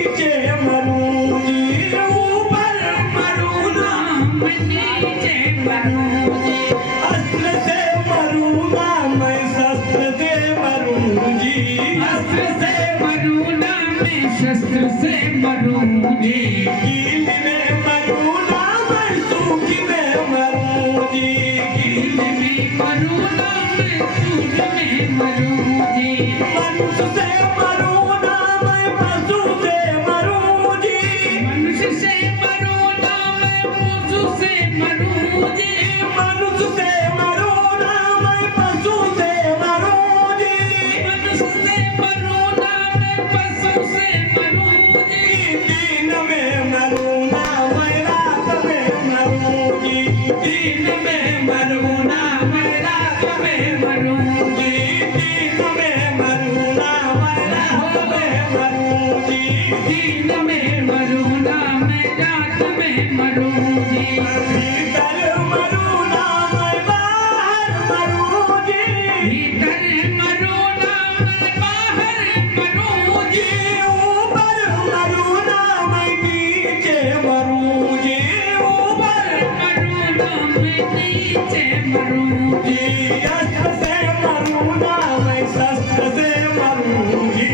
नीचे मरूं जी, ऊपर मरूं ना मैं नीचे मरूं जी। अस्त्र से मरूं ना मैं शस्त्र से मरूं जी, अस्त्र से मरूं ना मैं शस्त्र से मरूं जी। कील में मरूं ना मैं सूख में मरूं जी, कील में मरूं ना मैं सूख में मरूं जी। मनुष्य से मरूं ना मैं पशु से मरूं जी, मनुष्य से मरूं ना मैं पशु से मरूं जी। मनुष्य से मरूं ना मैं पशु से मरूं जी, मनुष्य से मरूं ना मैं पशु से मरूं जी। दिन में मरूं ना मैं रात में मरूं जी, दिन में मरूं ना मैं रात में मरूं जी। दिन में मरूं ना मैं रात में मरूं जी, दिन में मरूं ना मैं रात में मरूं जी। भीतर मरूं ना मैं बाहर मरूं जी, भीतर मरूं ना मैं बाहर मरूं जी। ऊपर मरूं ना मैं नीचे मरूं जी, ऊपर मरूं ना मैं नीचे मरूं जी। अस्त्र से मरूं ना मैं शस्त्र से मरूं जी,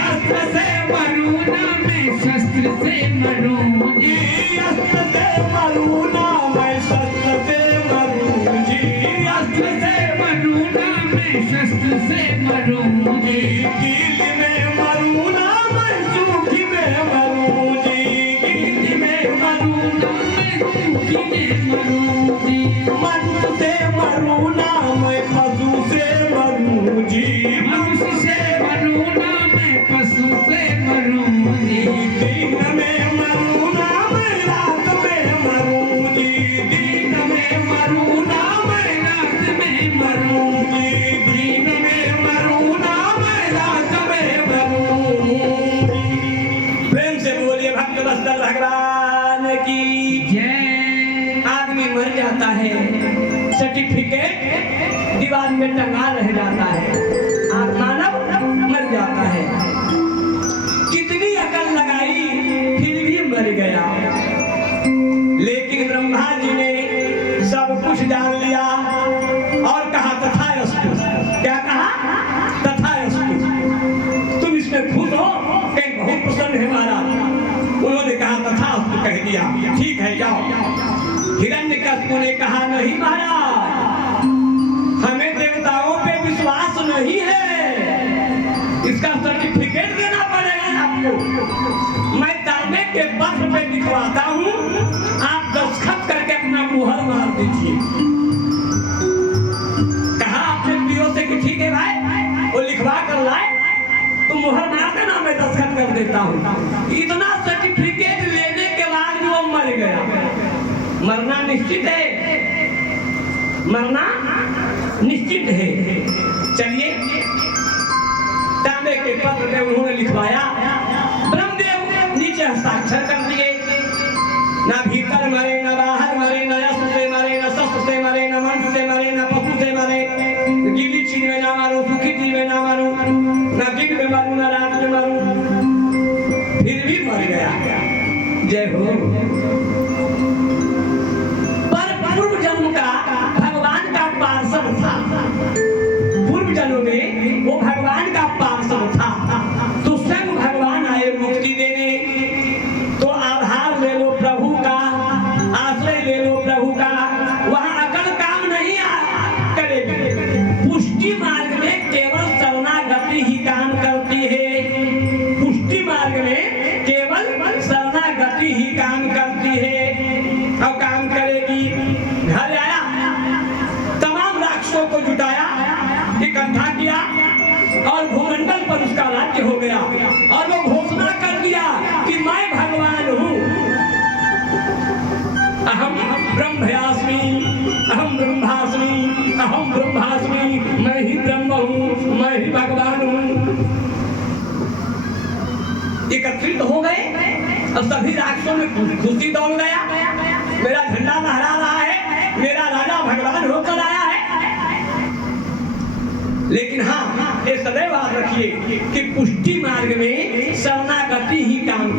अस्त्र से मरूं ना मैं शस्त्र से मरूं जी। अस्त्र से मरूं ना मैं शस्त्र से मरूं जी, अस्त्र से मरूं ना मैं शस्त्र से मरूं जी। कील में मरूं ना मैं सूखी में मरूं जी, कील में मरूं ना मैं सूखी में मरूं जी। मनुष्य से मरूं ना मैं पशु से मरूं जी, मनुष्य से मरूं ना मैं पशु से मरूं जी। दिन में मरूं ना मैं रात में मरूं जी, दिन में मरूं ना मैं रात में मरूं जी। दिन में मरूं ना मैं रात में मरूं जी। प्रेम से बोलिए भक्त वत्सल भगवान की जय। आदमी मर जाता है, सर्टिफिकेट दीवार में टंगा रह जाता है, मानव मर जाता है। कितनी अकल लगाई फिर भी मर गया। लेकिन ब्रह्मा जी ने सब कुछ जान लिया और कहा तथास्तु। क्या कहा? तथास्तु। तुम इसमें खुश हो कि बहुत प्रसन्न है महाराज? उन्होंने कहा तथास्तु कह दिया, ठीक है जाओ। हिरण्यकशिपु ने कहा नहीं महाराज, हमें देवताओं पे विश्वास नहीं है, इसका सर्टिफिकेट देना पड़ेगा आपको। मैं दावे के पत्र पे लिखवाता हूँ, आप दस्तखत करके अपना मुहर मार दीजिए। कहा आपने पीओ से कि ठीक है भाई, वो लिखवा कर लाए तो मुहर मार देना, मैं दस्तखत कर देता हूँ। इतना सर्टिफिकेट लेने के बाद वो मर गया। मरना निश्चित है, मरना निश्चित है। चलिए, तांबे के पत्र में उन्होंने लिखवाया, ब्रह्मदेव नीचे हस्ताक्षर कर दिए। ना भीतर मरे, ना बाहर मरे, ना अस्त्र से मरे, ना शस्त्र से मरे, ना मनुष्य से मरे, ना पशु से मरे। गीली चीज में ना मारू, सूखी चीज में ना मारू, ना दिन में मारू, ना रात में मारू, फिर भी मर गया। जय हो। पूर्व जन्म का भगवान का पार्षद था, पूर्व जन्म में वो भगवान का पार्षद था। तो स्वयं भगवान आए मुक्ति देने। तो आधार ले लो प्रभु का, आश्रय ले लो प्रभु का, वहां अकल काम नहीं करेगी। पुष्टि मार्ग में केवल शरणागति ही काम करती है। पुष्टि मार्ग में केवल शरणागति ही काम करती है और काम करेगी। घर आया, तमाम राक्षसों को जुटाया, इकट्ठा किया और भूमंडल पर उसका राज्य हो गया। और वो घोषणा कर दिया कि मैं भगवान हूँ। अहम ब्रह्मास्मि, अहम ब्रह्मास्मि, अहम ब्रह्मास्मि। मैं ही ब्रह्म हूँ, मैं ही भगवान हूँ। एकत्रित हो गए और सभी राक्षसों में खुशी दौड़ गया। मेरा झंडा लहरा रहा है, मेरा राजा भगवान होकर आया है। लेकिन हाँ, ये सदैव याद रखिए कि पुष्टि मार्ग में शरणागति ही काम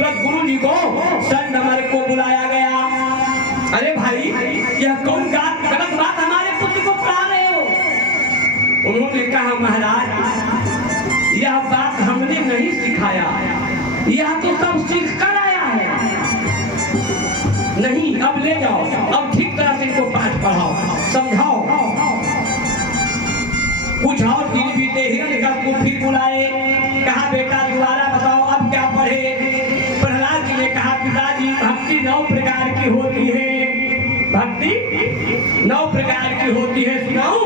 उस वक्त गुरु जी को संत हमारे को बुलाया गया। अरे भाई, यह कौन गलत बात हमारे पुत्र को पढ़ा रहे हो? उन्होंने कहा महाराज, यह बात हमने नहीं सिखाया, यह तो सब सीख कर आया है। नहीं, अब ले जाओ, अब ठीक तरह से इनको पाठ पढ़ाओ, समझाओ। कुछ और दिन बीते, हिरण्यगर्भ को फिर बुलाए, कहा बेटा दोबारा बताओ अब क्या पढ़े? प्रहलाद जी ने कहा पिताजी, भक्ति 9 प्रकार की होती है, भक्ति 9 प्रकार की होती है, सुनाऊं?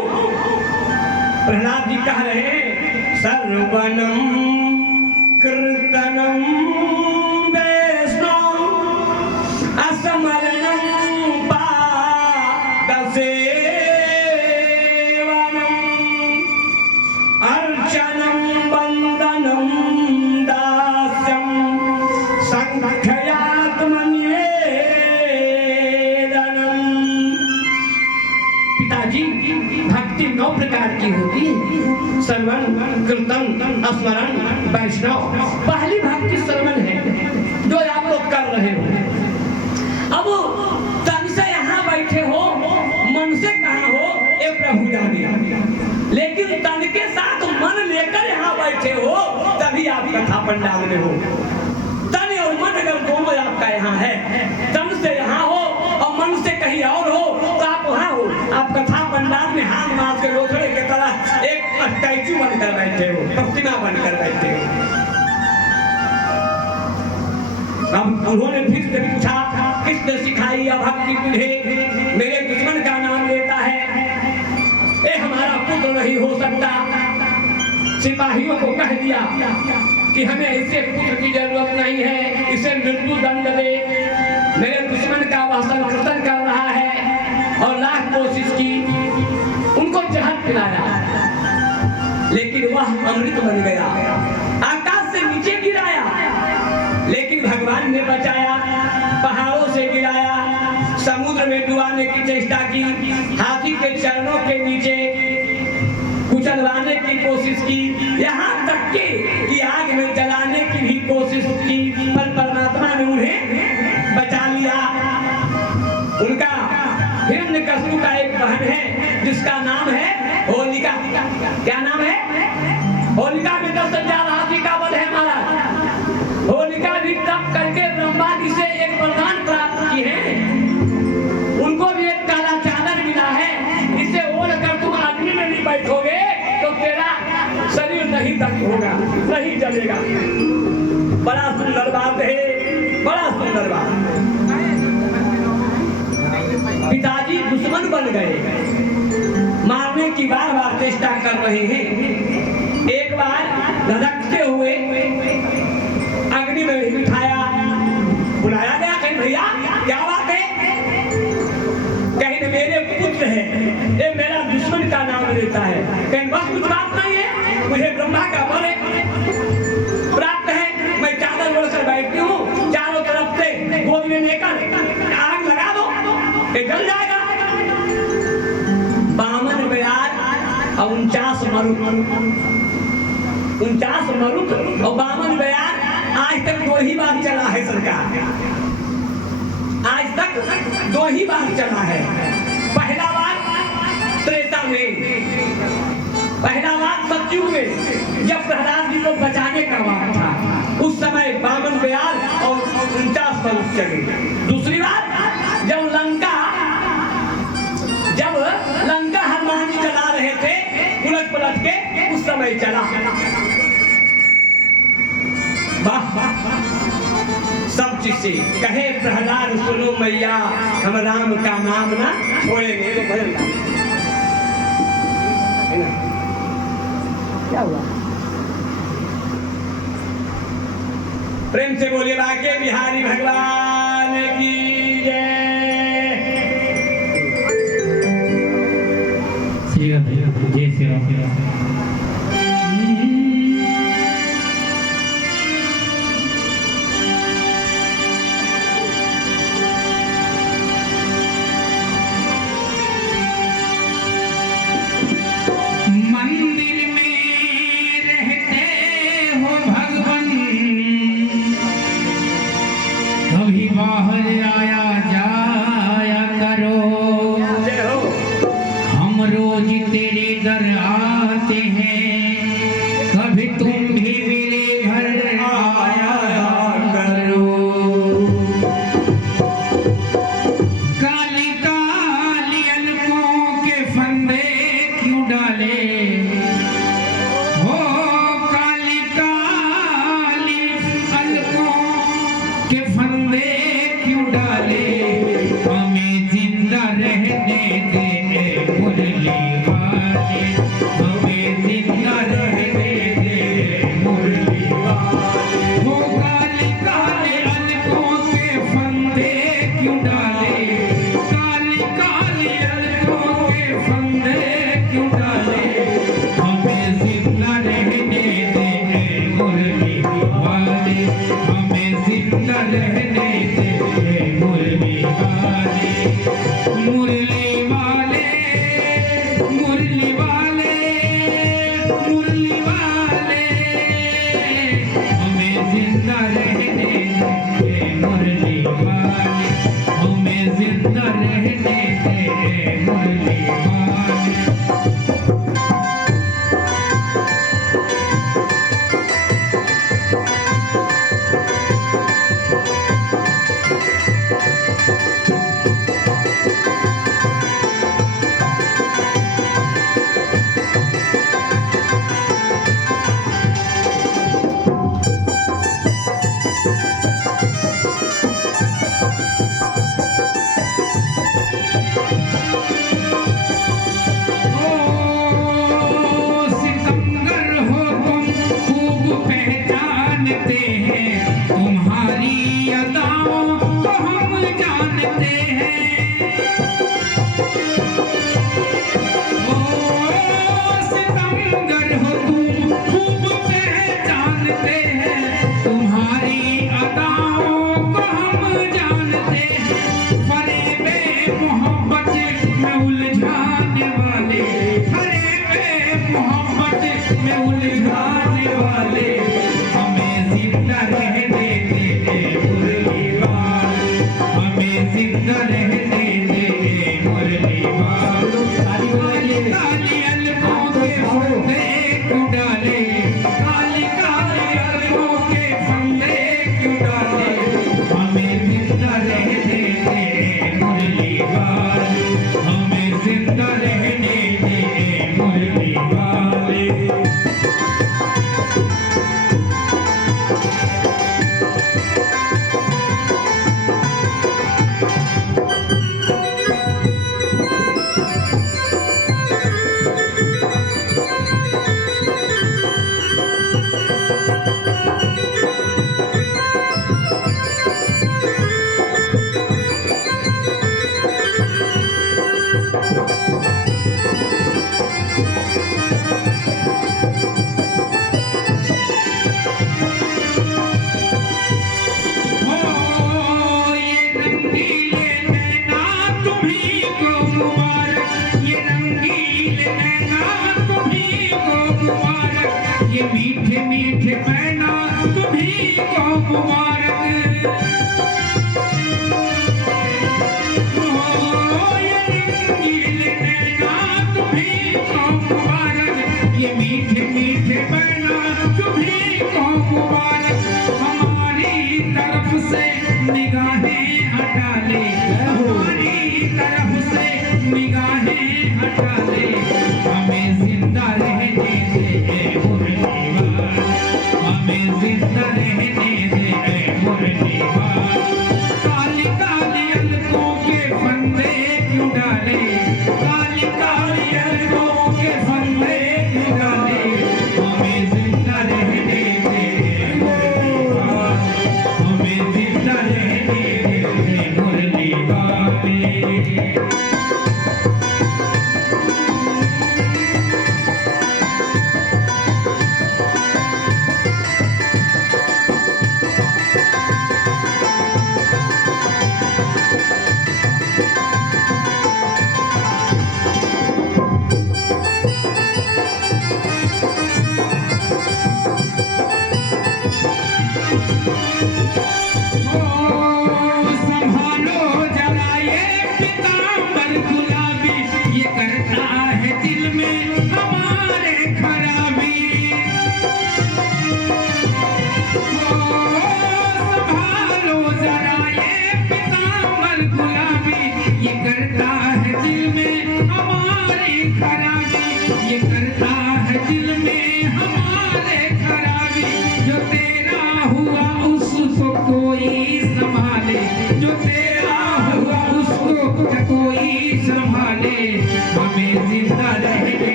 प्रहलाद जी कह रहे हैं, सर्वनम कीर्तनम वैष्णव असमरणम पादसेवनम अर्चनम वंदनम दास्यम संख्यात्मनिवेदनम। पिताजी, भक्ति 9 प्रकार की होती है, श्रवण, कीर्तन, स्मरण, वैष्णव। पहली भक्ति श्रवण है जो आप लोग कर रहे हो। अब तन से यहाँ बैठे हो, मन से कहाँ हो ये प्रभु जाने, लेकिन तन के साथ मन लेकर यहाँ बैठे हो तभी आप कथा पंडाल में हो। तन और मन अगर दोनों आपका यहाँ है, तन से यहाँ हो और मन से कहीं और हो तो आप वहाँ हो। आप कथा पंडाल में हाथ मार के लोथड़े की तरह एक स्टैचू बनकर बैठे हो, प्रतिमा बनकर बैठे हो। अब उन्होंने फिर से पूछा, किसने सिखाई यह भक्ति तुझे? मेरे दुश्मन का नाम लेता है, ये हमारा पुत्र नहीं हो सकता। सिपाहियों को कह दिया कि हमें ऐसे पुत्र की जरूरत नहीं है, इसे मृत्यु दंड दे। मेरे दुश्मन का वह संकीर्तन कर रहा है और लाख कोशिश की, उनको जहर पिलाया, लेकिन वह अमृत बन गया। आकाश से नीचे गिराया, लेकिन भगवान ने बचाया। पहाड़ों से गिराया, समुद्र में डुबाने की चेष्टा की, हाथी के चरणों के नीचे कुचलवाने की कोशिश की, यहाँ तक कि आग में जलाने की भी कोशिश की, पर परमात्मा ने उन्हें बचा लिया। उनका हिरण्यकश्यप का एक बहन है जिसका नाम है होलिका। क्या नाम है? होलिका में 10 हजार हाथी का बल है महाराज। होलिका भी तप करके ब्रह्मा जी से एक वरदान प्राप्त की है, उनको भी एक काला चादर मिला है, इसे ओढ़ कर तुम अग्नि में नहीं बैठोगे तो तेरा शरीर नहीं दग्ध होगा, नहीं जलेगा। बड़ा सुंदर बात है, बड़ा सुंदर बात। पिताजी दुश्मन बन गए, मारने की बार बार चेष्टा कर रहे हैं। एक बार धड़कते हुए अग्नि में बिठाया, बुलाया गया, कहीं भैया क्या बात है? कहीं मेरे पुत्र है, ये मेरा दुश्मन का नाम लेता है। कहीं बस कुछ बात नहीं है, मुझे ब्रह्मा का बल प्राप्त है, मैं चादर ओढ़कर बैठती हूँ, चारों तरफ से गोद में लेकर आग लगा दो, ये जल जाएगा। 52 बयार और 49 मरुत, 49 मरुत और 52 बयार आज तक 2 ही बार चला है सरकार, आज तक 2 ही बार चला है। पहला बार त्रेता में, पहला बार सतयुग में जब प्रहलाद जी को बचाने का बात था, उस समय 52 बयार और 49 मरुत चले। दूसरी बार जब लंका हनुमान जी चला रहे थे उलट पलट के, उस समय चला। सब चीज से कहे प्रहलाद सुनो मैया, हम राम का नाम ना छोड़ेंगे। क्या हुआ? प्रेम से बोलिए बाके बिहारी भगवान की जय। जय श्री राम।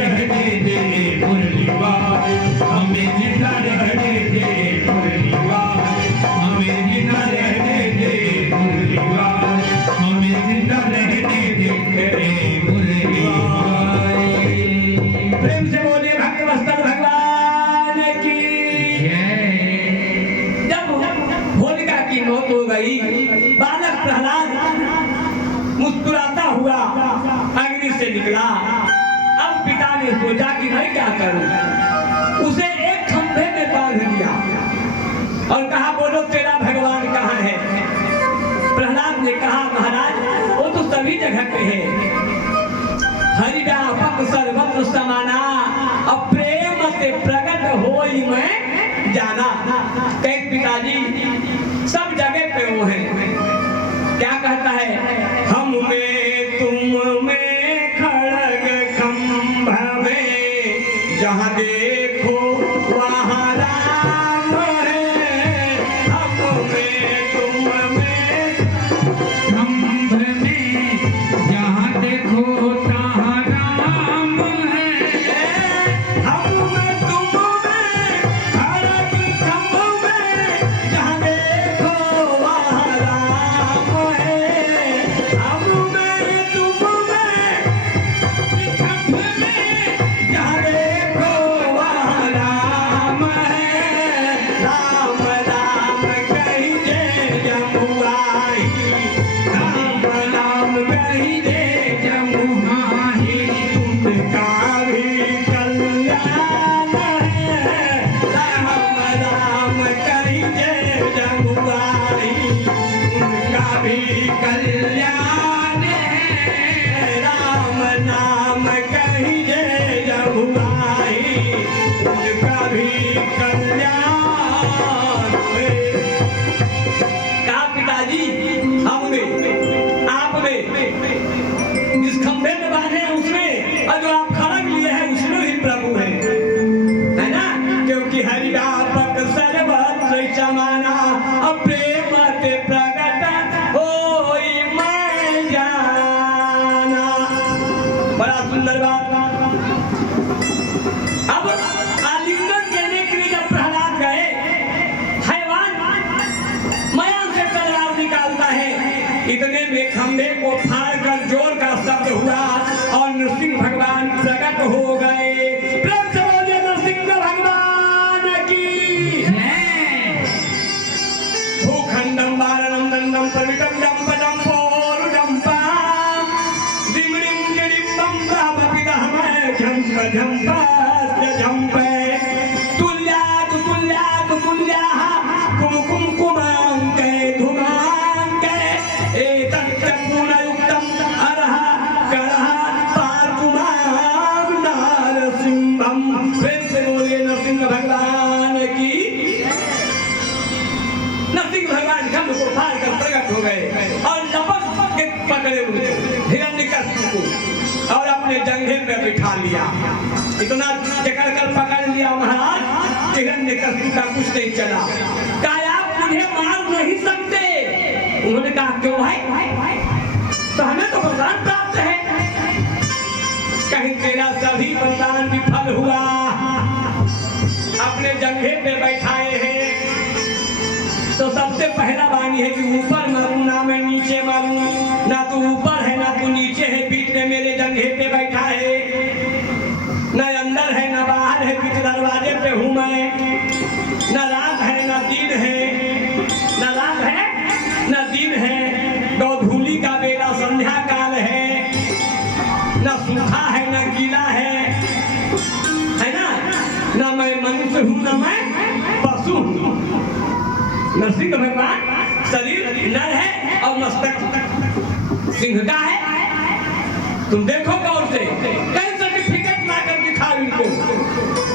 रहने दे मुरली वाले। हमें जिंदा रहने दे मुरली वाले। और कहा बोलो तेरा भगवान कहाँ है? प्रहलाद ने कहा महाराज वो तो सभी जगह पे है, हरिव्यापक सर्वत्र समाना, अब प्रेम से प्रकट होई मैं जाना। कहे पिताजी सब जगह पे वो है। क्या कहता है? हम में तुम में खड़ग खंभ में, जहाँ देखो वहाँ राम है। हम में तुम में खंभ में, जहाँ देखो तहाँ राम है। हम में तुम में खड़ग खंभ में, जहाँ देखो वहाँ राम है। हम में तुम में खंभ में, जहाँ देखो वहाँ राम है। राम राम कही जय जमुआही, राम राम कही जय जमुआही, उनका भी कल्याण है। राम राम कही जय जमुआही, उनका भी कल्याण है। राम नाम कही जय जमुआही, उनका भी कल्याण है। कहा पिताजी हम में आप में, जिस खंभे में बांधे हैं उसमें, और जो आप खड़ग लिए हैं उसमें ही प्रभु है ना? क्योंकि हरिव्यापक सर्वत्र समाना, अब प्रेम से प्रकट होई मैं जाना। बड़ा सुंदर बात। अब आलिंगन देने के लिए जब प्रहलाद गए, हैवान मयान से तलवार निकालता है, इतने में खंभे को फाड़ कर जोर का शब्द हुआ और नरसिंह भगवान प्रकट हो गए। प्रेम से बोलिए नरसिंह भगवान की। भूखंडम वारणम दंडम प्रवितम जंपदम पोरुडंपाम, दिमड़िम गिड़िम्बम ब्रह्मपिदहमय झंप झंपास्य झंपे, तुल्यातु तुल्यातु तुल्याः कुमकुम कुमांके धुमांके, एतच्च गुणयुक्तम् अरः करः पातु मां नारसिंहम्। प्रेम से बोलिए नरसिंह भगवान की। नरसिंह भगवान खंभ को फाड़ कर प्रकट हो गए और लपक के पकड़े हुए हिरण्यकश्यप को और अपने जंघे पे बिठा लिया। इतना जकड़ कर पकड़ लिया महाराज, हिरण्यकश्यप का कुछ नहीं चला। कहा आप मुझे मार नहीं सकते। उन्होंने कहा क्यों भाई? तो हमें तो वरदान प्राप्त है। कहीं तेरा सभी वरदान विफल हुआ। अपने जंघे पे बैठाए हैं तो सबसे पहला वाणी है कि ऊपर मारूं ना मैं नीचे मारूं, ना तू ऊपर है ना तू नीचे है, बीच में मेरे जंघे पे बैठा है, ना अंदर है ना बाहर है, बीच दरवाजे पे हूं मैं, ना रात है ना दिन है, ना रात है ना दिन है, गौधूली का बेला संध्या काल है, ना सूखा है ना गीला है ना मैं मनुष्य हूं ना मैं पशु हूं। नरसिंह भगवान शरीर नर है और मस्तक सिंह का है। तुम देखो गौर से, कई सर्टिफिकेट ला कर दिखा इनको।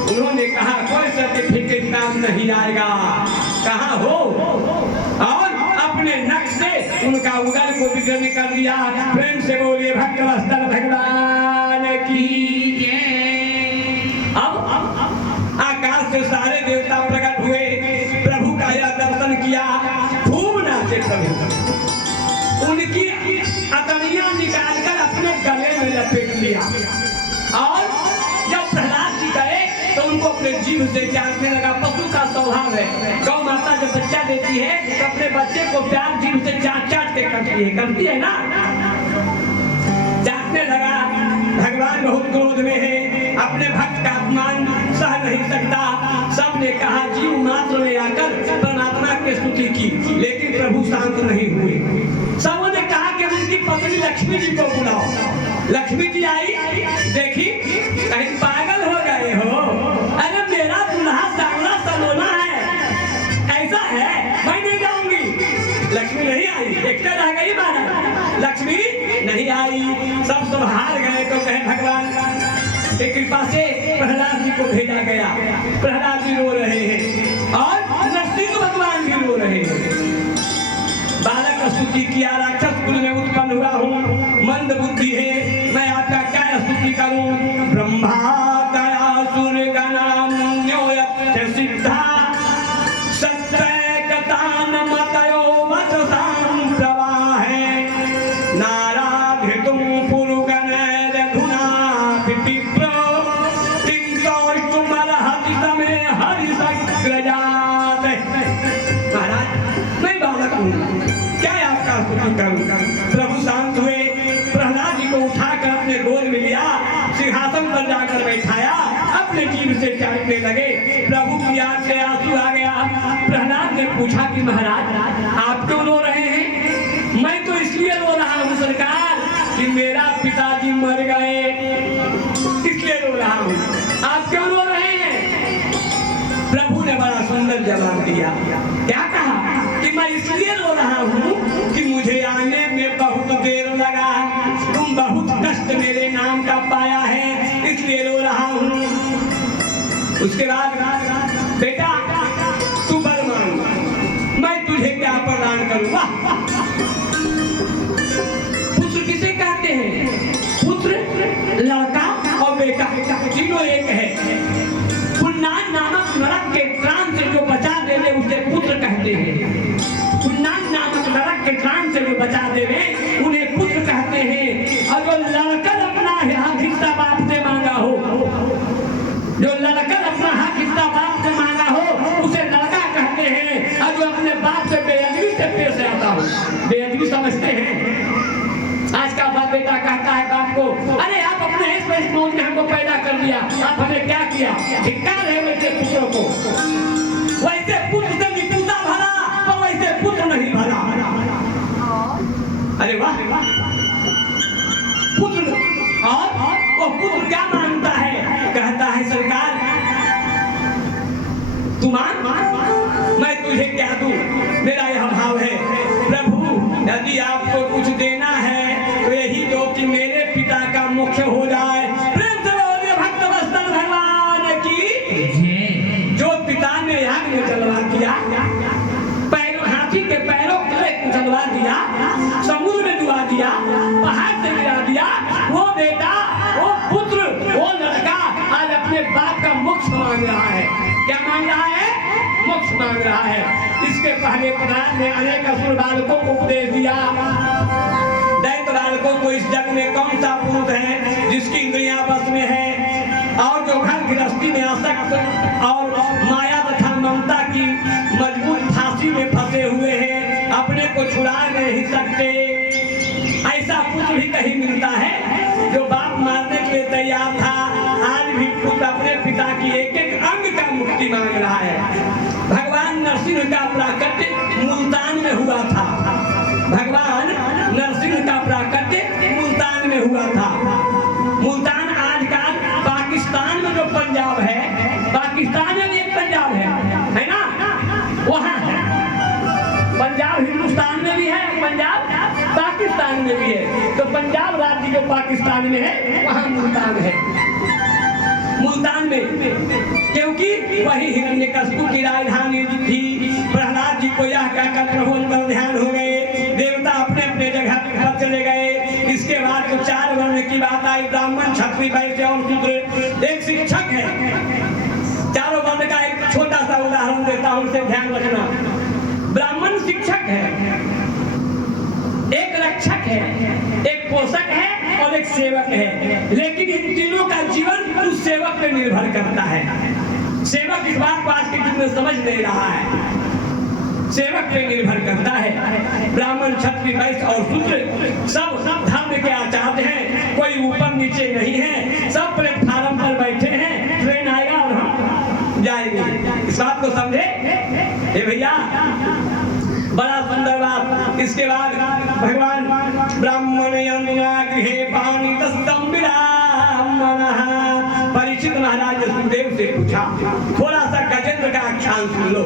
उन्होंने कहा कोई सर्टिफिकेट काम नहीं आएगा। कहा हो? और अपने नख से उनका उदर को विग्रह कर दिया। प्रेम से बोलिए भक्तवत्सल भगवान की जय। अब आकाश से सारे देवता प्रकट हुए, प्रभु का यह दर्शन किया, खूब नाचे प्रभु। उनकी अतड़ियां निकालकर अपने गले में लपेट लिया और जब प्रहलाद जी गए तो उनको अपने जीभ से चाटने लगा। पशु का स्वभाव है, गौ माता जब बच्चा देती है तो अपने बच्चे को प्यार जीभ से चाट चाट के करती है ना, चाटने लगा। भगवान बहुत क्रोध में है, अपने भक्त का अपमान सह नहीं सकता। सबने कहा जीव मात्र में आकर परमात्मा की स्तुति की, लेकिन प्रभु शांत नहीं हुए। सबों ने कहा कि उनकी पत्नी लक्ष्मी जी को बुलाओ। लक्ष्मी जी आई, देखी कहीं पागल हो गए हो? अरे मेरा दुल्हा सांवला सलोना है, ऐसा की कृपा से प्रहलाद जी को भेजा गया। प्रहलाद जी रो रहे हैं और नरसिंह भगवान भी रो रहे हैं। बालक स्तुति किया, राक्षस कुल में उत्पन्न हुआ हूँ, मंद बुद्धि है, मैं आपका क्या स्तुति करूं। ब्रह्मा दया सुर गणान्योयत्य सिद्धा सत्यकतान मतयो वचसां प्रवाहे नाराधितुं पुरुगणैर् गुणाभिप्रो किन्तोष्टुमर्हति तमे हरिसग्रजात्। महाराज मैं बालक हूँ, क्या आपका स्तुति करूं। प्रभु शांत हुए, प्रहलाद जी को उठाकर अपने गोद में लिया, सिंहासन पर जाकर बैठाया, अपने जीभ से चाटने लगे। प्रभु की आंख से आंसू आ गया। प्रहलाद ने पूछा कि महाराज आप क्यों रो रहे हैं। मैं तो इसलिए रो रहा हूँ सरकार कि मेरा पिताजी मर गए, इसलिए रो रहा हूँ। आप क्यों रो रहे हैं। प्रभु ने बड़ा सुंदर जवाब दिया। क्या कहा कि मैं इसलिए रो रहा हूँ कि मुझे आने में बहुत देर लगा, तुम बहुत कष्ट मेरे नाम का पाया है, इसलिए रो रहा हूँ। उसके बाद बेटा तू वर मांग, मैं तुझे क्या प्रदान करूँगा। पुत्र किसे कहते हैं। पुत्र लड़का और बेटा तीनों एक है। पुन्नान नामक नरक के त्राण से जो बचा देवे उसे पुत्र कहते हैं। पुन्नान नामक नरक के त्राण से जो बचा देवे उन्हें पुत्र कहते हैं। और जो लड़कर अपना हक हिस्सा बाप से मांगा हो, जो लड़कर अपना हक हिस्सा बाप से मांगा हो उसे लड़का कहते हैं। और जो अपने बाप से बेअदबी से पेश आता हो, बेअदबी समझते हैं। आज का बाप बेटा कहता है बाप को, अरे आप अपने इस वैसे मौज में हमको पैदा कर दिया, आप हमें क्या किया। धिक्कार है वैसे पुत्रों को। वैसे पुत्र से निपुता भला और वैसे पुत्र नहीं भला। अरे वाह, पुत्र। और वो पुत्र क्या मांगता है, कहता है सरकार तू मांग, मैं तुझे क्या दूं, मेरा यह भाव है। प्रभु यदि आपको कुछ देना है तो यही दो कि मेरे पिता का मुख्य हो जाए। प्रेम से बोलिए भक्त वत्सल भगवान की। जो पिता ने याग में जलवा दिया, पैरों हाथी के पैरों तले जलवा दिया, समुद्र में डुबा दिया, पहाड़ से गिरा दिया, वो बेटा, वो पुत्र, वो लड़का आज अपने बाप का मोक्ष मांग रहा है। क्या मांग रहा है। मोक्ष मांग रहा है। इसके पहले प्रहलाद ने अनेक असुर बालकों को उपदेश दिया। दैत्य बालकों को इस जग में कौन सा पुरुष है जिसकी इंद्रियां बस में है और जो घर गृहस्थी में आसक्त और माया तथा ममता की मजबूत फांसी में फंसे हुए हैं, अपने को छुड़ा नहीं सकते। ऐसा पुत्र भी कहीं मिलता है जो बाप मारने के लिए तैयार था। आज भी पुत्र अपने पिता की एक एक अंग का मुक्ति मांग रहा है। भगवान नरसिंह का प्राकट्य मुल्तान में हुआ था। भगवान नरसिंह का प्राकट्य मुल्तान में हुआ था। मुल्तान आजकल पाकिस्तान में जो पंजाब है, पाकिस्तान में भी एक पंजाब है ना, वहाँ है। पंजाब हिंदुस्तान में भी है, पंजाब पाकिस्तान में भी है। तो पंजाब राज्य जो पाकिस्तान में है वहाँ मुल्तान है। मुल्तान में क्योंकि वही हिरण्यकशिपु की राजधानी थी। प्रहलाद जी को यह कहकर प्रभु अंतर ध्यान हो गए। देवता अपने अपने जगह पर चले गए। इसके बाद तो 4 वर्ण की बात आई, ब्राह्मण क्षत्रिय वैश्य और शूद्र। एक शिक्षक है, चारों वर्ण का एक छोटा सा उदाहरण देता हूँ, उसे ध्यान रखना। ब्राह्मण शिक्षक है, एक रक्षक है, एक पोषक है और एक सेवक है। लेकिन इन तीनों का जीवन उस सेवक पे निर्भर करता है। सेवक इस बात को आज के युग में समझ नहीं रहा है। सेवक पे निर्भर करता है। ब्राह्मण क्षत्रिय वैश्य और शूद्र सब धर्म के आचार्य हैं। कोई ऊपर नीचे नहीं है, सब प्लेटफार्म पर बैठे हैं। ट्रेन आएगा और हम जाएंगे। इस बात को समझे भैया, बड़ा सुंदर बात। इसके बाद भगवान ब्राह्मण गृहे पानी परीक्षित महाराज ने सुखदेव से पूछा, थोड़ा सा गजेंद्र का आख्यान सुन लो।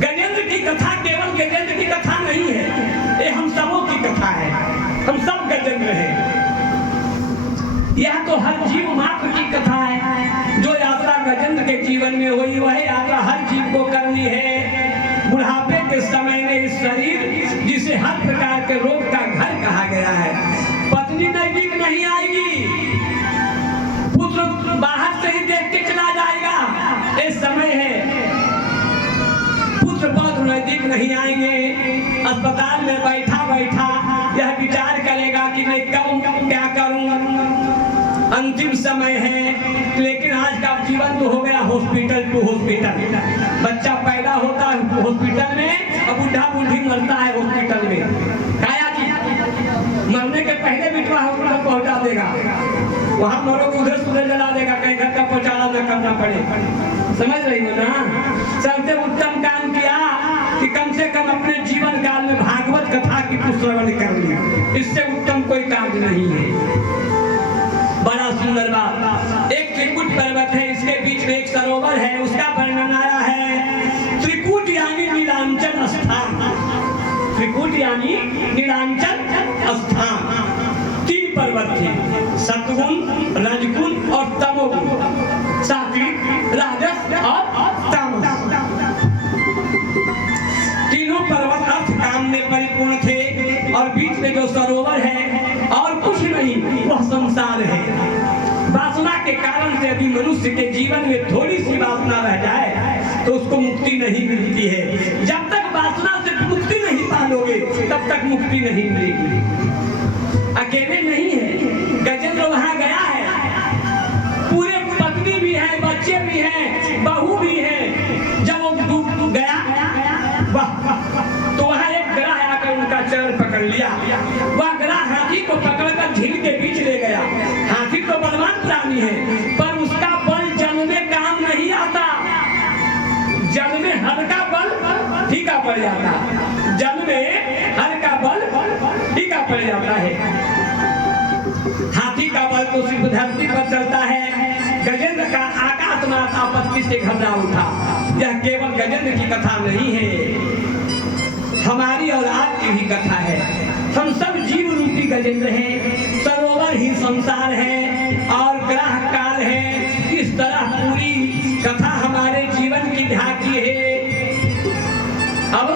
गजेंद्र की कथा केवल गजेंद्र की कथा नहीं है, ये हम सबों की कथा है। हम सब गजेंद्र हैं। यह तो हर जीव मात्र की कथा है। जो यात्रा गजेंद्र के जीवन में हुई वह यात्रा हर जीव को करनी है। बुढ़ापे के समय में इस शरीर जिसे हर प्रकार के रोग का घर कहा गया है, पत्नी नजदीक नहीं आएगी, पुत्र बाहर से ही देख के चला जाएगा, ये समय है। पुत्र पौत्र नजदीक नहीं आएंगे। अस्पताल में बैठा बैठा यह विचार करेगा कि मैं करूं क्या करूं, अंतिम समय है। लेकिन आज का जीवन तो हो गया हॉस्पिटल टू हॉस्पिटल। बच्चा पैदा होता है हॉस्पिटल में और बूढ़ा बूढ़ी मरता है हॉस्पिटल में। काया जी मरने के पहले बिटवा हॉस्पिटल पहुंचा देगा, वहां मरोगे उधर सुधर जला देगा, कहीं घर का पहुंचाना न करना पड़े। समझ रही हो ना। सबसे उत्तम काम किया कि कम से कम अपने जीवन काल में भागवत कथा की श्रवण कर ली, इससे उत्तम कोई काम नहीं है। बड़ा सुंदर बात। एक त्रिकुट पर्वत है, इसके बीच में एक सरोवर है, उसका वर्णन आया है त्रिकुट यानी नीलांचल स्थान। त्रिकुट यानी नीलांचल स्थान। 3 पर्वत थे, सत्वगुण, रजगुण और तमोगुण, सात्विक, राजस और तामस। तीनों पर्वत अर्थ काम में परिपूर्ण थे और बीच में जो सरोवर है और कुछ नहीं, वह संसार है। वासना के कारण से यदि मनुष्य के जीवन में थोड़ी सी वासना रह जाए तो उसको मुक्ति नहीं मिलती है। जब तक वासना से मुक्ति नहीं पालोगे तब तक मुक्ति नहीं मिलेगी। अकेले नहीं है, गजेंद्र वहां गया है, पूरे पत्नी भी है, बच्चे भी हैं, बहू भी है। जब वो गया तो वहां एक ग्राह आकर उनका चरण पकड़ लिया। वह ग्राह हाथी को पकड़कर झील के बीच ले गया। हाथी तो बलवान प्राणी है, पर उसका बल जल में काम नहीं आता। जल में हल्का बल फीका पड़ जाता, जल में हल्का बल फीका पड़ जाता है। हाथी का बल तो सिर्फ धरती पर चलता है। गजेंद्र का आकाश में आपत्ति से घबरा उठा। यह केवल गजेंद्र की कथा नहीं है, हमारी और आपकी भी कथा है। हम सब जीव रूपी गजेंद्र हैं, सरोवर ही संसार है और ग्रह काल है। इस तरह पूरी कथा हमारे जीवन की ढाकी है। अब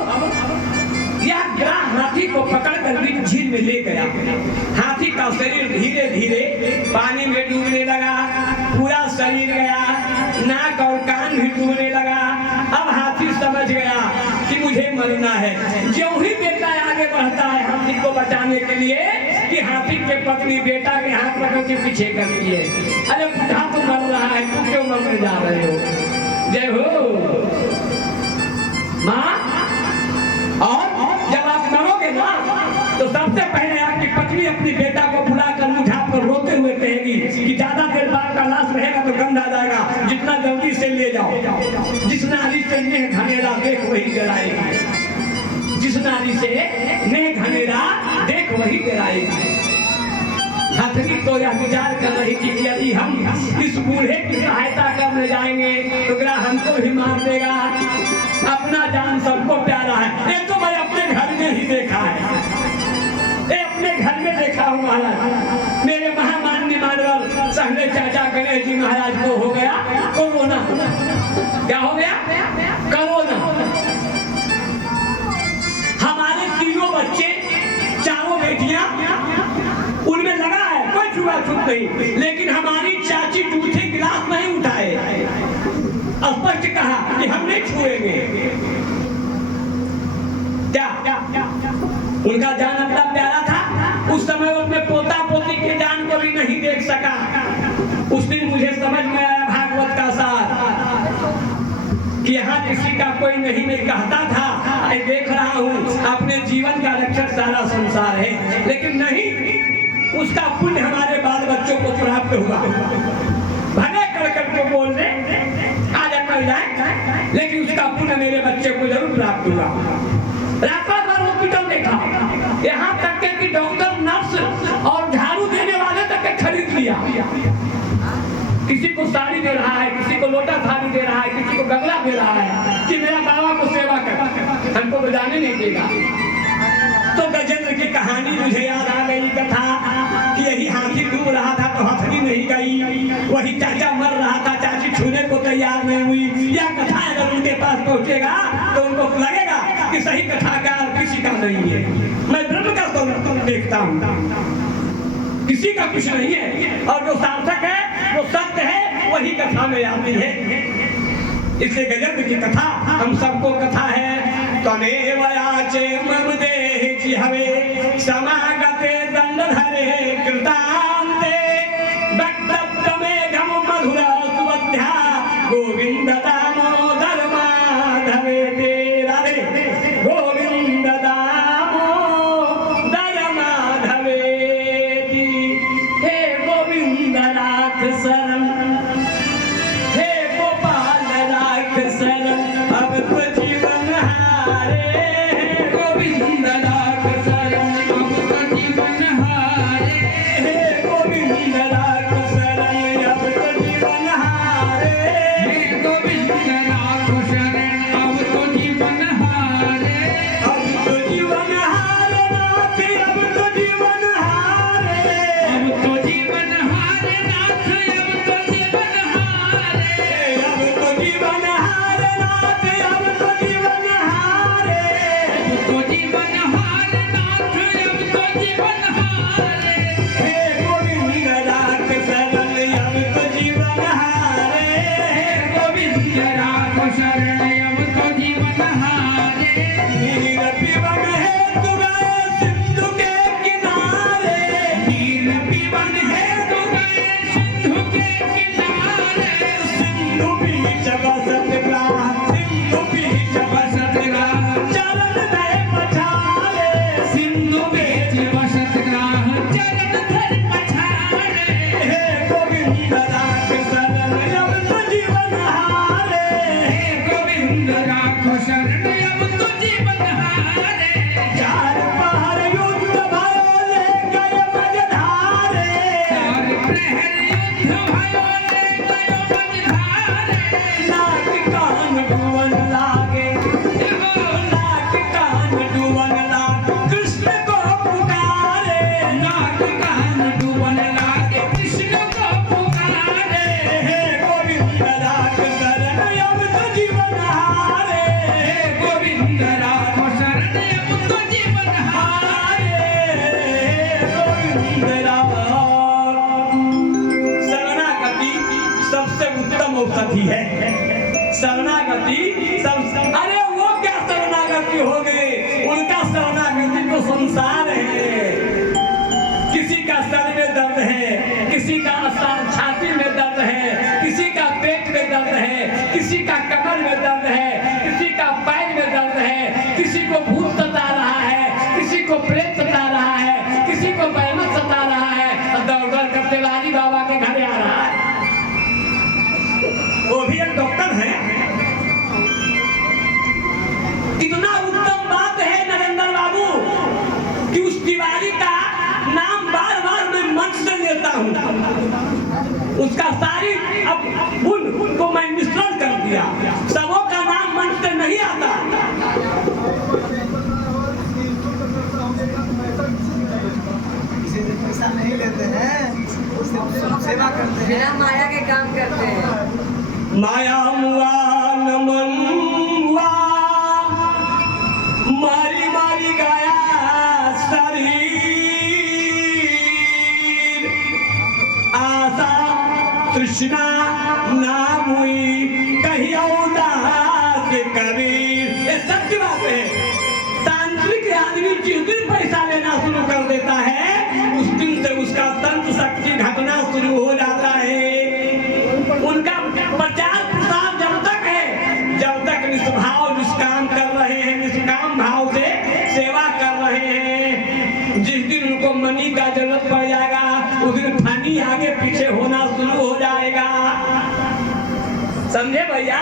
यह ग्रह हाथी को पकड़कर बीच झील में ले गया। हाथी का शरीर धीरे धीरे पानी में डूबने लगा, पूरा शरीर गया, नाक और कान भी डूबने लगा। अब हाथी समझ गया कि मुझे मरना है। जो ही बेटा आगे बढ़ता है हाथी को बचाने के लिए कि हाथी के पत्नी बेटा के हाथ पकड़ के पीछे करती है। अरे बुढ़ा तो मर रहा है, तुम क्यों मरने जा रहे हो? जय हो माँ। और जब आप मरोगे ना तो सबसे पहले आपकी पत्नी अपनी बेटा को बुलाकर मुझा पर रोते हुए कहेगी कि ज्यादा देर बाद का लाश रहेगा तो गंध आ जाएगा, जितना जल्दी से ले जाओ। जिस नारी से नेह घनेरा देख वही डराएगी, जिस नारी से नेह घनेरा देख वही डराएगी। हथनी तो यह विचार कर रही थी कि यदि हम इस बूढ़े की सहायता करने जाएंगे तो ग्रह हमको भी मार देगा। अपना जान सबको प्यारा है। ये तो मैं अपने घर में ही देखा है, ये अपने घर में देखा हूँ महाराज। मेरे महामान्य मानवर सहले चाचा गणेश जी महाराज को हो गया कोरोना। क्या हो गया? कोरोना। हमारे तीनों बच्चे, चारों बेटियां, उनमें लगा है, कोई छुआछूत नहीं। लेकिन हमारी चाची जूठे गिलास नहीं उठाए, स्पष्ट कहा कि हम नहीं छुएंगे। क्या उनका जान अपना प्यारा था। उस समय वो अपने पोता पोती के जान को भी नहीं देख सका। उस दिन मुझे समझ में आया भागवत का सार कि यहाँ किसी का कोई नहीं। मैं कहता था मैं देख रहा हूँ अपने जीवन का रक्षक सारा संसार है, लेकिन नहीं, उसका पुण्य हमारे बाल बच्चों को प्राप्त हुआ। भले कर को बोल दे आज कर जाए, लेकिन उसका पुण्य मेरे बच्चे को जरूर प्राप्त हुआ। रात भर हॉस्पिटल देखा, यहाँ तक के कि डॉक्टर, नर्स और झाड़ू देने वाले तक के खरीद लिया। किसी को साड़ी दे रहा है, किसी को लोटा थाली दे रहा है, किसी को गगला दे रहा है कि मेरा बाबा को सेवा कर, हमको तो जाने नहीं देगा। तो गजेंद्र की कहानी मुझे याद आ गई कथा कि यही हाथी डूब रहा था तो हथनी वही चाचा मर रहा था, चाची छूने को तैयार नहीं हुई। यह कथा अगर उनके पास पहुंचेगा तो उनको लगेगा कि सही कथाकार किसी का नहीं है। मैं ब्रह्म का तो देखता हूँ, किसी का कुछ नहीं है, और जो सार्थक है, जो सत्य है, वही कथा में आती है। इसलिए गजेंद्र की कथा हम सबको कथा है। तमेव याचे मम देहि जिह्वे समागते दंडधरे कृतान्ते दत्तमेघं मधुरा सुवध्या गोविंद दामोदर माधवेति। राधे गोविंद दामोदर माधवेति। हे गोविंद राख शरण, हे गोपाल राख शरण, अब तो जीवन हारे। गोविंद राख शरण, अब तो जीवन हारे। हे गोविंद राख शरण, अब तो जीवन हारे। हे गोविंद राख शरण, अब तो जीवन हारे। अब तो जीवन हारे नाथ, अब तो जीवन हारे। अब तो जीवन हारे नाथ, अब तो जीवन हारे। अब तो जीवन हारे नाथ, अब तो जीवन हारे। अब तो जीवन हारे नाथ, अब तो जीवन हारे। हे गोविंद राख शरण, अब तो जीवन हारे। हे गोविंद राख शरण, अब तो जीवन हारे। नीर पीवन हेतु गए सिंधु के किनारे। नील पीवन हेतु गए सिंधु के किनारे। सिंधु बीच बसत ग्राम, सिंधु बीच बसत ग्राह, चरण गए पछारे। सिंधु बीच बसत ग्राह, चरण धर पछाड़े। हे गोविंद राख शरण, अब तो जीवन हारे। हे गोविंद राख शरण, अब तो जीवन हारे। चार पहर युद्ध भयो ले गए बजधारे। चार प्रहर युद्ध भयो ले गयो बजधारे। नाक कान डुवन लागे, नाक कान डुवन लागे, कृष्ण को पुकारे। नाक कान डूबन लागे, कृष्ण को पुकारे। हे गोविंद राख शरण, अब तो जीवन हारे। हे गोविंद राख शरण, अब तो जीवन हारे। गोविंद राख। शरणागति सबसे उत्तम औषधि है। शरणागति सब, अरे वो क्या शरणागति हो गई, उनका शरणागति तो संसार है। किसी का सर में दर्द है, किसी का छाती में दर्द है, किसी का पेट में दर्द है, किसी का कमर में दर्द है, किसी का पैर में दर्द है, किसी को भूत सता रहा है, किसी को प्रेत सता रहा है, किसी को बैमत सता रहा है, दौड़ दौड़ कर तिवारी बाबा के घर आ रहा है। वो भी एक डॉक्टर है। कितना उत्तम बात है नरेंद्र बाबू कि उस तिवारी का नाम बार बार मैं मंच से लेता हूँ। उसका सारी अब गुण को मैं मिश्रण कर दिया, सबों का नाम मंच से नहीं आता। पैसा नहीं लेते हैं, सेवा करते हैं। बिना माया के काम करते हैं। माया मुआ न मन मुआ, मारी मारी गया शरीर। आशा तृष्णा नाम हुई कहीं उदास कबीर। ये सत्य बात है। तांत्रिक आदमी जिस दिन पैसा लेना शुरू कर देता है, उस दिन से उसका तंत्र शक्ति घटना शुरू हो जाता है। उनका प्रचार प्रसार जब तक है, जब तक निष्भाव निष्काम कर रहे हैं, निष्काम भाव से सेवा कर रहे हैं। जिस दिन उनको मनी का जरूरत पड़ जाएगा, उस दिन फनी आगे पीछे होना शुरू हो जाएगा। समझे भैया?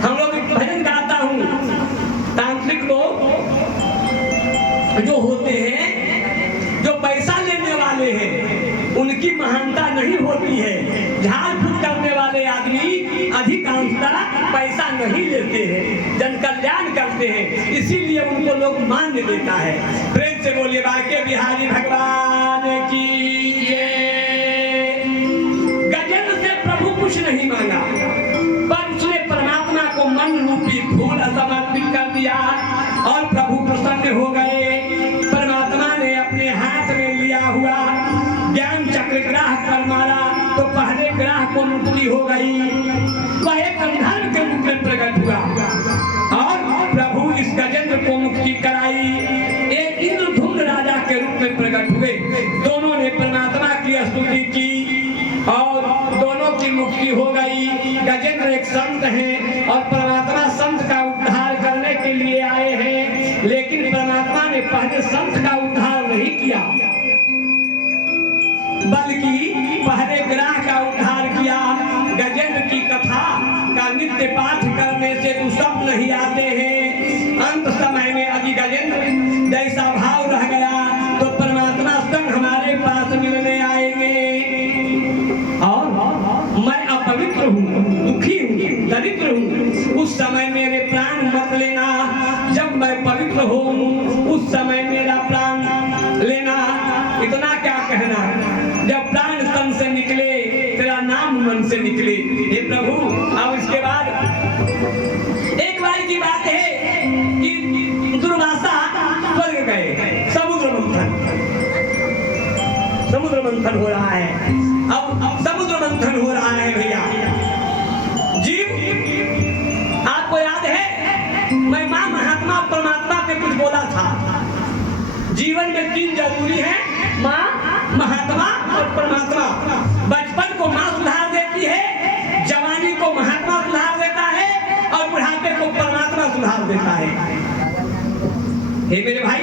हम लोग एक भजन गाता हूँ। तांत्रिक लोग जो होते हैं, जो पैसा लेने वाले हैं, उनकी महानता नहीं होती है। झाड़ फूक करने वाले आदमी अधिकांशतः पैसा नहीं लेते हैं, जन कल्याण करते हैं, इसीलिए उनको लोग मान्य देता है। प्रेम से बोलिए बाके बिहारी भगवान की जय। गजेंद्र से हो गई। वह एक गंधर्व के रूप में प्रकट हुआ और प्रभु इस गजेंद्र को मुक्ति कराई। एक इंद्रधुम्न राजा के रूप में प्रकट हुए। दोनों ने परमात्मा की स्तुति की और दोनों की मुक्ति हो गई। गजेंद्र एक संत हैं और परमात्मा संत का उद्धार करने के लिए आए हैं, लेकिन परमात्मा ने पहले संत का उद्धार नहीं किया, बल्कि पहले ग्रह का उद्धार किया। गजेंद्र की कथा का नित्य पाठ करने से तो सब नहीं आते हैं। अंत समय में यदि गजेंद्र जैसा भाव रह गया तो परमात्मा स्वयं हमारे पास मिलने आएंगे। और मैं अपवित्र हूँ, दुखी हूँ, दरिद्र हूँ, उस समय मेरे प्राण मत लेना। जब मैं पवित्र हूँ उस समय मेरा प्राण लेना। इतना क्या कहना, जब प्राण तन से निकले तेरा नाम मन से निकले। हे प्रभु, अब इसके बाद एक बार की बात है कि दुर्वासा स्वर्ग गए। समुद्र मंथन हो रहा है। अब समुद्र मंथन हो रहा है भैया। जीव, आपको याद है मैं मां महात्मा परमात्मा पे कुछ बोला था। जीवन में 3 जरूरी है, मां, महात्मा और परमात्मा। बचपन को मां सुधार देती है, जवानी को महात्मा सुधार देता है और बुढ़ापे को परमात्मा सुधार देता है। हे मेरे भाई,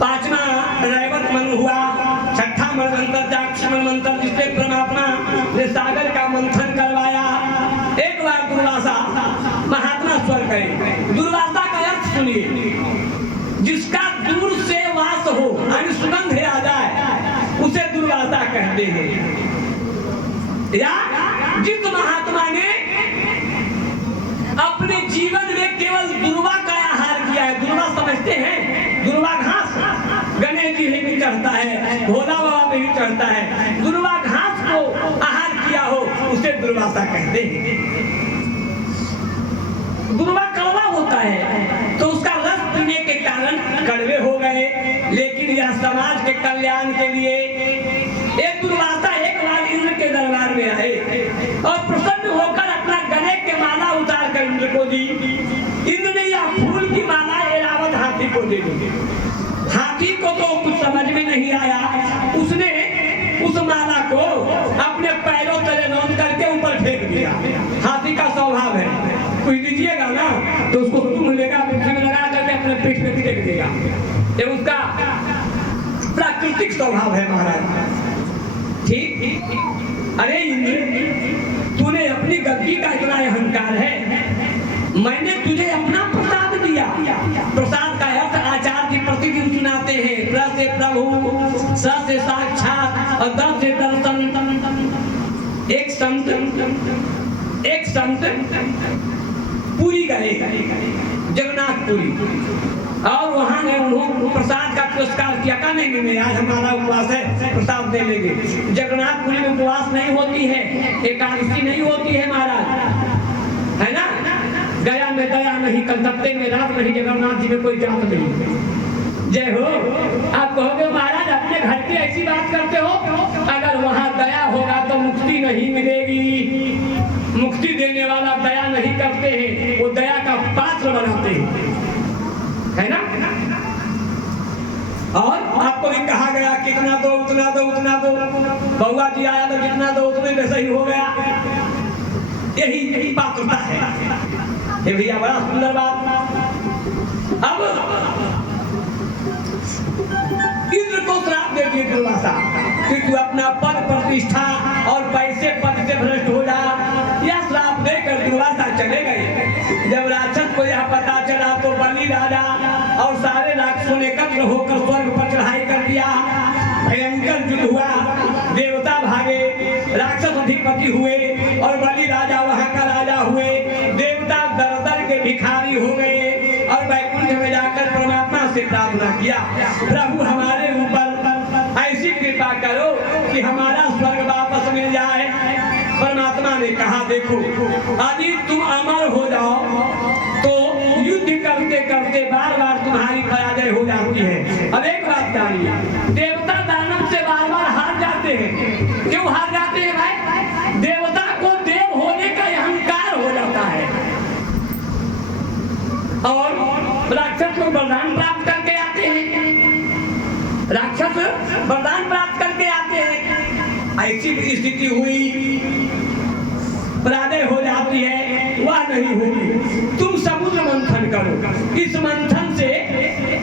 5वां रैवत मन हुआ, 6ठा मनवंतर जाक्ष मनवंतर जिससे परमात्मा ने सागर का मंथन करवाया। एक बार दुर्वासा महात्मा स्वर्ग गए। दुर्वासा का अर्थ सुनिए, जिसका दूर से वास हो यानी सुगंध आ जाए उसे दुर्वासा कहते हैं। या जिस महात्मा ने अपने जीवन में केवल दुर्वा का आहार किया है। दुर्वा समझते हैं? दुर्वा घास गणेश जी भी चढ़ता है, भोला बाबा पे भी चढ़ता है। दुर्वा घास को आहार किया हो उसे दुर्वासा कहते हैं। दुर्वा कड़वा होता है तो उसका रस पीने के कारण कड़वे हो गए, लेकिन यह समाज के कल्याण के लिए एक दुर्वासा एक बार इंद्र के दरबार में आए और प्रसन्न होकर अपना गले के माला उतार कर इंद्र को दी। इंद्र ने यह फूल की माला एरावत हाथी को दे दी। हाथी को तो कुछ समझ में नहीं आया, उसने उस माला को अपने पैरों तले रौंद करके ऊपर फेंक दिया। हाथी का स्वभाव है, कोई दीजिएगा ना तो उसको सूंघ लेगा, पीछे में लगा करके अपने पीठ में फेंक देगा। ये उसका प्राकृतिक स्वभाव है महाराज। ठीक? अरे इंद्र, तूने अपनी गद्दी का इतना अहंकार है, मैंने तुझे अपना प्रसाद दिया। प्रसाद का अर्थ आचार्य प्रतिदिन सुनाते हैं। प्र से प्रभु, स से साक्षात और द से दर्शन। एक संत पुरी गए, जगन्नाथपुरी, और वहां ने उन्होंने प्रसाद का पुरस्कार किया। कहा नहीं, आज हमारा उपवास है, प्रसाद दे लेंगे। जगन्नाथपुरी में उपवास नहीं होती है, एकादशी नहीं होती है महाराज, है ना। गया में दया नहीं, कलकत्ते में रात नहीं, जगन्नाथ जी में कोई जात नहीं। जय हो। आप कहोगे महाराज अपने घर की ऐसी बात करते हो, अगर वहां दया होगा तो मुक्ति नहीं मिलेगी। मुक्ति देने वाला दया नहीं करते हैं, वो दया का पात्र बनाते हैं, है ना। और आपको भी कहा गया कितना दो उतना दो उतना दो। बउआ जी आया तो जितना दो उतने में सही हो गया। यही पात्रता है। ये भैया बड़ा सुंदर बात। अब इंद्र को श्राप दे दिए दुर्वासा कि तू अपना पद प्रतिष्ठा और पैसे पद से भ्रष्ट हो जा। यह श्राप देकर दुर्वासा चले गए। जब राक्षस को यह पता चला तो बलि राजा और सारे राक्षसों ने एकत्र होकर स्वर्ग पर चढ़ाई कर दिया। भयंकर युद्ध हुआ, देवता भागे, राक्षस अधिपति हुए और बलि राजा वहां का राजा हुए। देवता दर दर के भिखारी हो गए और वैकुंठ में जाकर परमात्मा से प्रार्थना किया, प्रभु हमारे ऊपर ऐसी कृपा करो कि हमारा स्वर्ग वापस मिल जाए। परमात्मा ने कहा देखो, यदि तुम अमर हो जाओ तो युद्ध करते करते बार बार तुम्हारी पराजय हो जाती है। अब एक बात जानिए, देवता दानव से बार बार हार जाते हैं। क्यों हार जाते हैं भाई? देवता को देव होने का अहंकार हो जाता है और राक्षस को वरदान प्राप्त करके आते हैं। राक्षस वरदान प्राप्त करके आते हैं। ऐसी स्थिति हुई, प्राणय हो जाती है, वह नहीं होगी। तुम समुद्र मंथन करो, इस मंथन से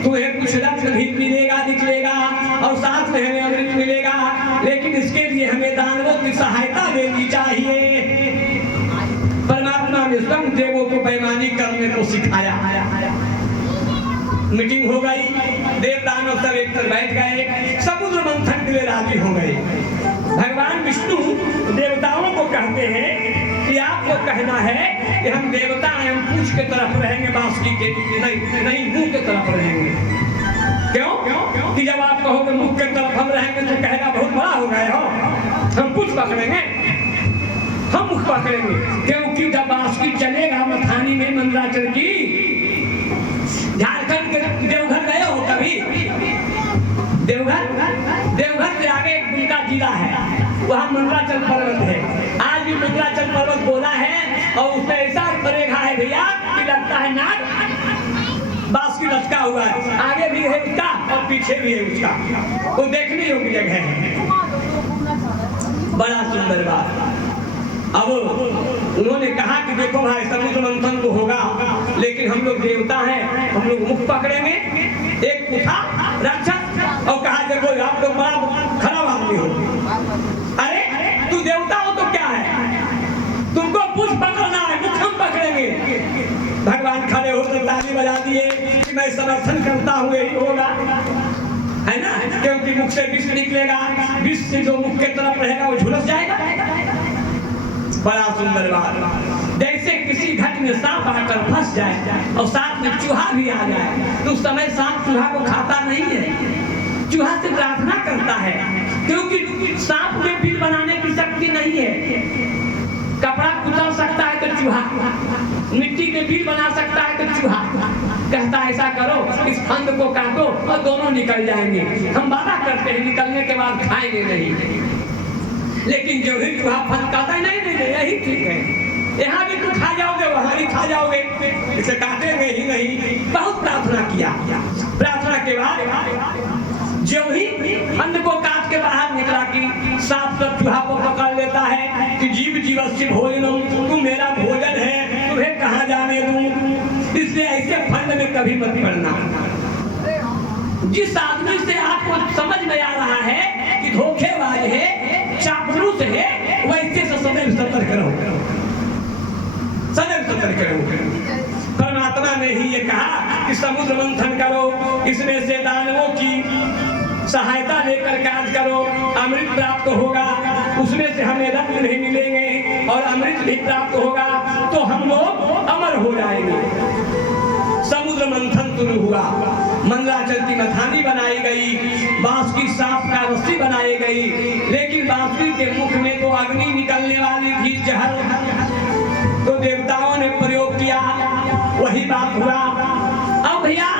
तुम्हें कुछ रत्न भी मिलेगा, निकलेगा और साथ में हमें अमृत मिलेगा, लेकिन इसके लिए हमें दानवों की सहायता लेनी चाहिए। परमात्मा ने स्वयं देवों को बेईमानी करने को सिखाया। मीटिंग हो गई, देव दानव सब एक तरफ बैठ गए, समुद्र मंथन के लिए राजी हो गए। भगवान विष्णु देवताओं को कहते हैं कि आपको कहना है कि हम देवता हैं, हम पूंछ के तरफ रहेंगे, बांसुरी के नहीं मुंह के तरफ रहेंगे। क्यों? कि जब आप कहोगे मुंह के तरफ हम रहेंगे तो कहेगा बहुत बड़ा हो गए हो, हम पूंछ पकड़ेंगे, हम मुख पकड़ेंगे। क्योंकि जब बांसुरी चलेगा मथानी में मंदराचल की, झारखंड के देवघर गए हो कभी? देवघर से आगे एक उनका जिला है, वहाँ मंदराचल पर्वत है। आज भी मंदराचल पर्वत बोला है और उसमें ऐसा रेखा है भैया कि लगता है नाक बांसुरी लटका हुआ है, आगे भी है उसका और पीछे भी है उसका। वो देखने योग्य जगह है, बड़ा सुंदर बात। अब उन्होंने कहा कि देखो भाई समुद्र मंथन तो होगा, लेकिन हम लोग देवता हैं, हम लोग मुख पकड़ेंगे। एक उठा राक्षस और कहा देखो आप लोग बड़ा खराब आदमी हो, अरे तू देवता हो तो क्या है, तुमको पूछ पकड़ना है, मुख हम पकड़ेंगे। भगवान खड़े होकर ताली बजा दिए कि मैं समर्थन करता हूँ, यही होगा, है ना? क्योंकि मुख से विष निकलेगा, विष से जो मुख के तरफ रहेगा वो झुलस जाएगा। बड़ा सुंदर बात। जैसे किसी घट में सांप आकर फंस जाए और साथ में चूहा भी आ जाए तो उस समय सांप चूहा को खाता नहीं है, चूहा से प्रार्थना करता है, क्योंकि सांप में बिल बनाने की शक्ति नहीं है। कपड़ा कुचल सकता है तो चूहा, मिट्टी के बिल बना सकता है तो चूहा कहता है ऐसा करो, इस फंद को काटो और दोनों निकल जाएंगे। हम वादा करते हैं निकलने के बाद खाएंगे नहीं, लेकिन जो ही चूहा फंद कहता है नहीं यही ठीक है, यहाँ भी तुम खा जाओगे वहाँ भी खा जाओगे, इसे काटेंगे ही नहीं। बहुत प्रार्थना किया, प्रार्थना के बाद जो ही फंद को काट के बाहर निकला कि सांप सब चूहा को पकड़ लेता है कि जीव जीवस्य भोजन, तुम मेरा भोजन है, तुम्हें कहाँ जाने दूं, इसलिए ऐसे फंद में कभी मत पड़ना। जिस आदमी से आपको समझ में आ रहा है कि धोखेबाज है, चापलूस है, वैसे से सदैव सतर्क रहो, सदैव सतर्क रहो। परमात्मा ने ही ये कहा कि समुद्र मंथन करो, इसमें से दानवों की सहायता लेकर कार्य करो, अमृत प्राप्त होगा, उसमें से हमें रत्न भी मिलेंगे और अमृत भी प्राप्त होगा तो हम लोग अमर हो जाएंगे। समुद्र मंथन शुरू हुआ, मंदराचल की मथानी बनाई गई, बांस की सांप का रस्सी बनाई गई, लेकिन बांसुरी के मुख में तो अग्नि निकलने वाली थी, जहर, तो देवताओं ने प्रयोग किया, वही बात हुआ। अब भैया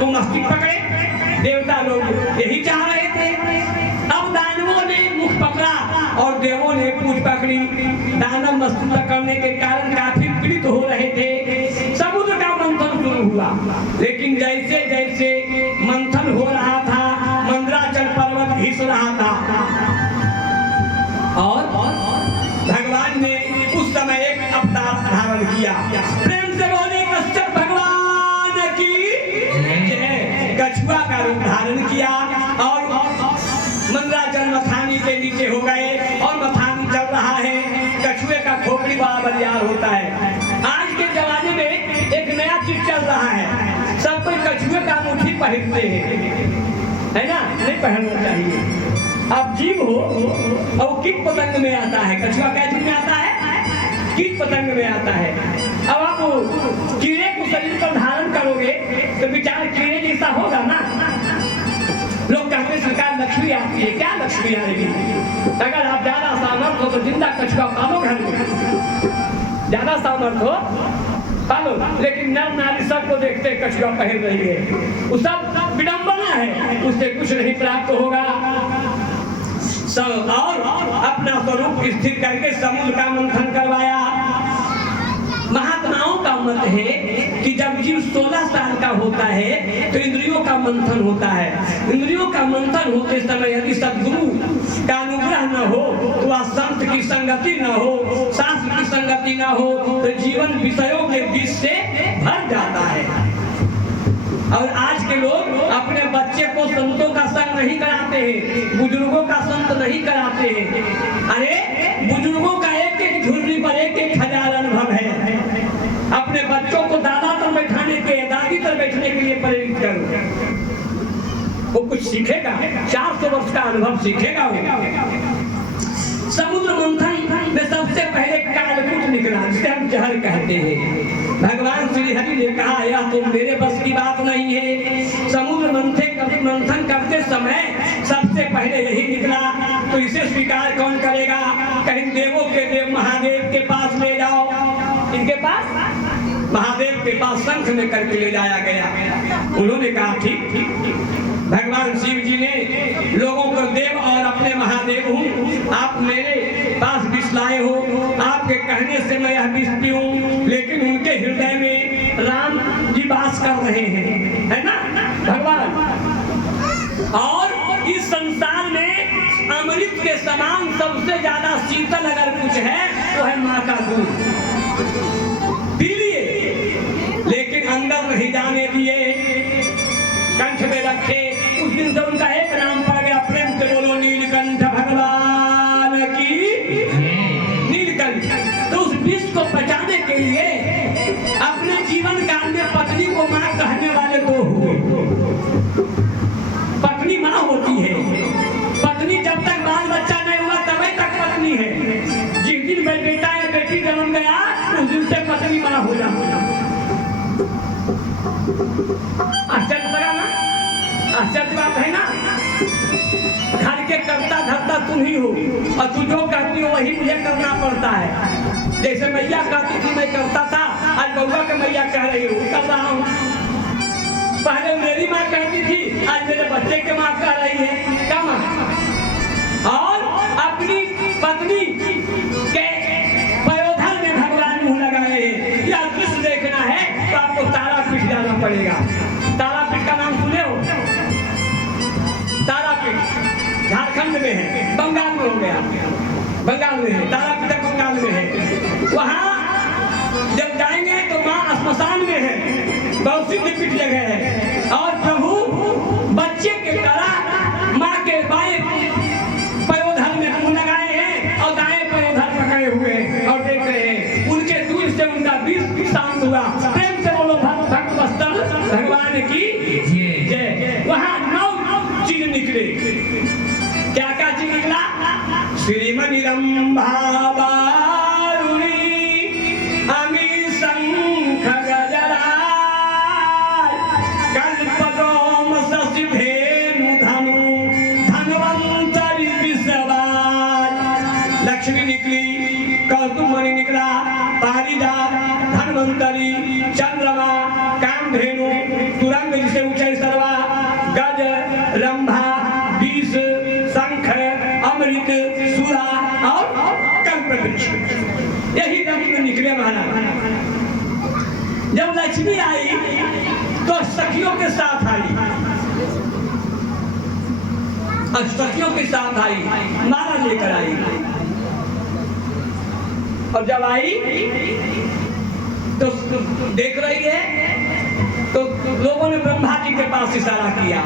तुम मस्तिष्क पकड़े, देवता लोग यही चाह रहे थे। अब दानवों ने मुख पकड़ा और देवों ने पूंछ पकड़ी। दानव मस्तिष्क पकड़ने के कारण काफी पीड़ित हो रहे थे। समुद्र का मंथन शुरू हुआ, लेकिन जैसे जैसे मंथन हो रहा था मंदराचल पर्वत घिस रहा था और भगवान ने उस समय एक अवतार धारण किया। प्रेम से बोले कश्यप भगवान की जय। कछुआ का रूप धारण किया और मंदराचल मथानी के नीचे हो गए और मथानी चल रहा है। कछुए का खोपड़ी बड़ा बलियार होता है। आज के जमाने में एक नया चीज चल रहा है, सब कोई कछुए का मुट्ठी पहनते हैं, है ना? नहीं पहनना चाहिए। आप जीव हो और कीट पतंग में आता है, कछुआ क्या चीज में आता है? कीट पतंग में आता है। अब आप कीड़े को शरीर पर धारण करोगे तो बेचारा कीड़े जैसा होगा ना। लोग कहते सरकार लक्ष्मी आती है, क्या लक्ष्मी आएगी? अगर आप ज्यादा सामर्थ हो तो जिंदा कछुआ पालो घर में, ज्यादा सामर्थ हो पालो, लेकिन नर नारी सबको देखते कछुआ पहन रही है, वो सब विडंबना है, उससे कुछ नहीं प्राप्त होगा। और अपना स्वरूप स्थिर करके समुद्र का मंथन करवाया। महात्माओं का मत है कि जब जीव 16 साल का होता है तो इंद्रियों का मंथन होता है। इंद्रियों का मंथन होते समय यदि सद्गुरु का अनुग्रह न हो तो वह संत की संगति न हो, शास्त्र की संगति न हो तो जीवन विषयों के बीच से भर जाता है। और आज के लोग अपने बच्चे को संतों का संग नहीं कराते हैं, बुजुर्गों का संत नहीं कराते हैं। अरे बुजुर्गों का एक एक झुर्री पर एक एक हजार अनुभव है। अपने बच्चों को दादा पर बैठाने के, दादी पर बैठने के लिए प्रेरित करो, वो कुछ सीखेगा, 400 वर्ष का अनुभव सीखेगा वो। समुद्र मंथन में सबसे पहले कालकूट निकला, जिसे हम जहर कहते हैं। भगवान श्री हरि ने कहा यह तो मेरे बस की बात नहीं है। समुद्र मंथन करते समय सबसे पहले यही निकला, तो इसे स्वीकार कौन करेगा? कहीं देवों के देव महादेव के पास ले जाओ। इनके पास महादेव के पास शंख में करके ले जाया गया। उन्होंने कहा ठीक। भगवान शिव जी ने लोगों को देव और अपने महादेव हूँ, आप मेरे पास विष लाए हो, आपके कहने से मैं यह विष पीऊं, लेकिन उनके हृदय में राम जी वास कर रहे हैं, है ना भगवान। और इस संसार में अमृत के समान सबसे ज्यादा शीतल अगर कुछ है तो है माँ का दूध। पी लिए लेकिन अंदर नहीं जाने दिए, कंठ में रखे। उस दिन से उनका एक नाम पड़ गया, प्रेम से बोलो नीलकंठ भगवान की। नीलकंठ। तो उस विष को बचाने के लिए अपने जीवन काल में पत्नी को मां कहने वाले दो हुए। पत्नी मां होती है, पत्नी जब तक बाल बच्चा नहीं हुआ तभी तक पत्नी है। जिस दिन बेटा या बेटी जन्म गया उस दिन से पत्नी मां हो जाती। आश्चर्य लगा ना? आश्चर्य बात है ना? घर के करता धरता तुम ही हो और तू जो कहती हो वही मुझे करना पड़ता है। जैसे मैया कहती थी मैं करता था, आज बउआ के मैया कह रही हूँ कर रहा हूँ। पहले मेरी माँ कहती थी, आज मेरे बच्चे के माँ कह रही है क्या माँ। और अपनी पत्नी के पयोधर में भगवान मुंह लगाए हैं। यह दृश्य देखना है तो आपको तारापीठ जाना पड़ेगा। तारापीठ का नाम सुने हो? तारापीठ झारखंड में है, बंगाल में हो गया, बंगाल में है तारापीठ, बंगाल में है। वहाँ जब जाएंगे तो माँ श्मशान में है, बहुत सिद्ध पीठ जगह है। और प्रभु बच्चे के तरह माँ के बाएं पयोधर में मुंह लगाए हैं और दाएं पयोधर पकड़े हुए हैं और देख रहे हैं। उनके दूर से उनका विष शांत हुआ। प्रेम से बोलो भक्त वत्सल भगवान की जय। वहाँ 9 चीज निकले। क्या क्या चीज निकला? श्रीमनिरंभाबारुणी अमी शंख गजराज कल्पद्रोम शशिधेनु धनु धन्वंतरि विषवाज। लक्ष्मी निकली, कौतुमणि निकला, पारिजात, धन्वंतरि, चंद्रमा, कामधेनु, तुरंग जिसे ऊंचे सर्वा, गज, रंभा, विष, शंख, अमृत, सुरा और कल्पवृक्ष। यही रंग निकले महाराज। जब लक्ष्मी आई तो सखियों के साथ आई, सखियों के साथ आई, माला लेकर आई। और जब आई तो देख रही है तो लोगों ने ब्रह्मा जी के पास इशारा किया।